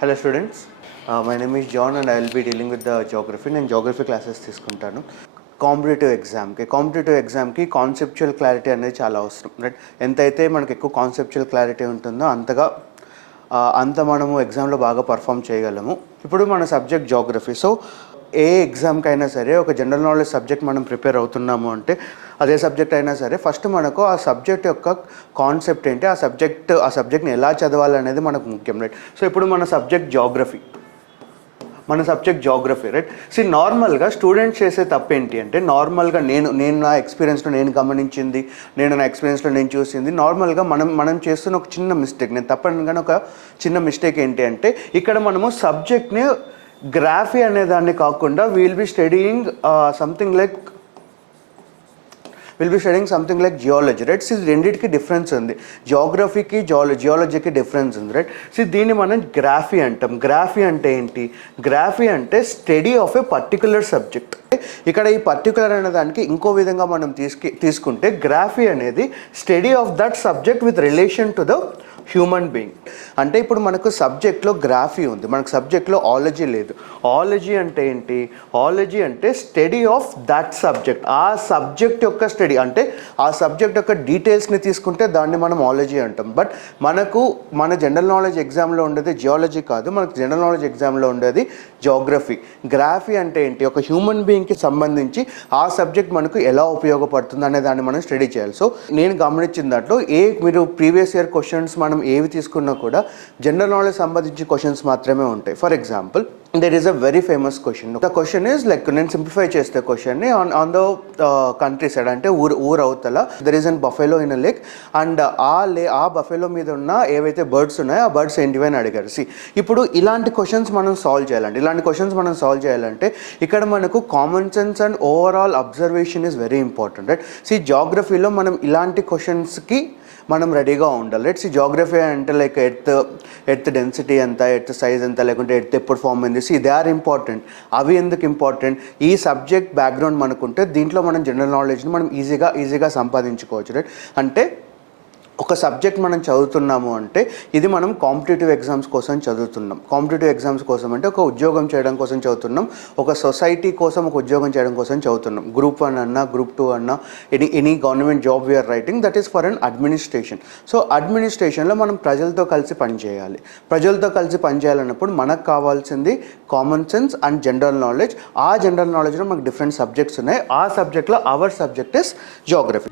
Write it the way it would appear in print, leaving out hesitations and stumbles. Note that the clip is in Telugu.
Hello students, my name is John and I will be dealing with the geography. నేను geography classes తీసుకుంటాను. కాంపిటేటివ్ ఎగ్జామ్కి కాన్సెప్చువల్ క్లారిటీ అనేది చాలా అవసరం, రైట్? ఎంతైతే మనకు ఎక్కువ కాన్సెప్చువల్ క్లారిటీ ఉంటుందో అంత మనము ఎగ్జామ్లో బాగా పర్ఫామ్ చేయగలము. ఇప్పుడు మన సబ్జెక్ట్ జాగ్రఫీ. సో ఏ ఎగ్జామ్కైనా సరే ఒక జనరల్ నాలెడ్జ్ సబ్జెక్ట్ మనం ప్రిపేర్ అవుతున్నాము అంటే అదే సబ్జెక్ట్ అయినా సరే ఫస్ట్ మనకు ఆ సబ్జెక్ట్ యొక్క కాన్సెప్ట్ ఏంటి, ఆ సబ్జెక్ట్ని ఎలా చదవాలనేది మనకు ముఖ్యం, రైట్? సో ఇప్పుడు మన సబ్జెక్ట్ జాగ్రఫీ, రైట్? నార్మల్గా స్టూడెంట్స్ చేసే తప్పు ఏంటి అంటే, నార్మల్గా నేను నా ఎక్స్పీరియన్స్లో నేను గమనించింది, నా ఎక్స్పీరియన్స్లో నేను చూసింది, నార్మల్గా మనం చేస్తున్న ఒక చిన్న మిస్టేక్, నేను తప్పని కానీ ఒక చిన్న మిస్టేక్ ఏంటి అంటే, ఇక్కడ మనము సబ్జెక్ట్ని గ్రాఫీ అనే దాన్ని కాకుండా will be studying something like geology, right? రెండింటికి డిఫరెన్స్ ఉంది. జియోగ్రఫీకి జియాలజీకి డిఫరెన్స్ ఉంది, రైట్? దీన్ని మనం గ్రాఫీ అంటాం. గ్రాఫీ అంటే ఏంటి? గ్రాఫీ అంటే study of A particular subject. ఇక్కడ ఈ పర్టికులర్ అనే దానికి ఇంకో విధంగా మనం తీసుకుంటే గ్రాఫీ అనేది study of that subject with relation to the human being. అంటే ఇప్పుడు మనకు సబ్జెక్ట్లో గ్రాఫీ ఉంది, మనకు సబ్జెక్ట్లో ఆలజీ లేదు. ఆలజీ అంటే ఏంటి? ఆలజీ అంటే స్టడీ ఆఫ్ దట్ సబ్జెక్ట్. ఆ సబ్జెక్ట్ యొక్క స్టడీ అంటే ఆ సబ్జెక్ట్ యొక్క డీటెయిల్స్ని తీసుకుంటే దాన్ని మనం ఆలజీ అంటాం. బట్ మన జనరల్ నాలెడ్జ్ ఎగ్జామ్లో ఉండేది జియాలజీ కాదు, మనకు జనరల్ నాలెడ్జ్ ఎగ్జామ్లో ఉండేది జియోగ్రఫీ. గ్రాఫీ అంటే ఏంటి? ఒక హ్యూమన్ బీయింగ్కి సంబంధించి ఆ సబ్జెక్ట్ మనకు ఎలా ఉపయోగపడుతుంది అనే దాన్ని మనం స్టడీ చేయాలి. సో నేను గమనించిన దాంట్లో మీరు ప్రీవియస్ ఇయర్ క్వశ్చన్స్ మనం ఏవి తీసుకున్నా కూడా జనరల్ నాలెడ్జ్ సంబంధించి క్వశ్చన్స్ మాత్రమే ఉంటాయి. For example, there is a very famous question. The question is like, నేను సింప్లిఫై చేస్తే క్వశ్చన్ని ఆన్ ద కంట్రీ సైడ్, అంటే ఊరు అవతల there is an buffalo in a lake and ఆ బఫెలో మీద ఉన్న ఏవైతే బర్డ్స్ ఉన్నాయో ఆ బర్డ్స్ ఏంటివి అని అడిగారు. ఇప్పుడు ఇలాంటి క్వశ్చన్స్ మనం సాల్వ్ చేయాలంటే ఇక్కడ మనకు common sense and overall observation is very important, right? జియోగ్రఫీలో మనం ఇలాంటి క్వశ్చన్స్కి మనం రెడీగా ఉండాలి, రైట్? జియోగ్రఫీ అంటే లైక్ ఎర్త్ డెన్సిటీ ఎంత, ఎర్త్ సైజ్ ఎంత, లేకుంటే ఎర్త్ ఎప్పుడు ఫామ్ అయింది, దే ఆర్ ఇంపార్టెంట్. అవి ఎందుకు ఇంపార్టెంట్? ఈ సబ్జెక్ట్ బ్యాక్గ్రౌండ్ మనకుంటే దీంట్లో మనం జనరల్ నాలెడ్జ్ని మనం ఈజీగా సంపాదించుకోవచ్చు, రైట్? అంటే ఒక సబ్జెక్ట్ మనం చదువుతున్నాము అంటే ఇది మనం కాంపిటేటివ్ ఎగ్జామ్స్ కోసం చదువుతున్నాం. కాంపిటేటివ్ ఎగ్జామ్స్ కోసం అంటే ఒక ఉద్యోగం చేయడం కోసం చదువుతున్నాం, ఒక సొసైటీ కోసం ఒక ఉద్యోగం చేయడం కోసం చదువుతున్నాం. గ్రూప్ 1 అన్నా, గ్రూప్ 2 అన్నా, any government job we are writing, that is for an administration. So అడ్మినిస్ట్రేషన్లో మనం ప్రజలతో కలిసి పనిచేయాలి. పనిచేయాలన్నప్పుడు మనకు కావాల్సింది common sense and general knowledge. ఆ జనరల్ నాలెడ్జ్లో మనకు డిఫరెంట్ సబ్జెక్ట్స్ ఉన్నాయి. ఆ సబ్జెక్ట్లో అవర్ సబ్జెక్ట్ ఇస్ జియోగ్రఫీ.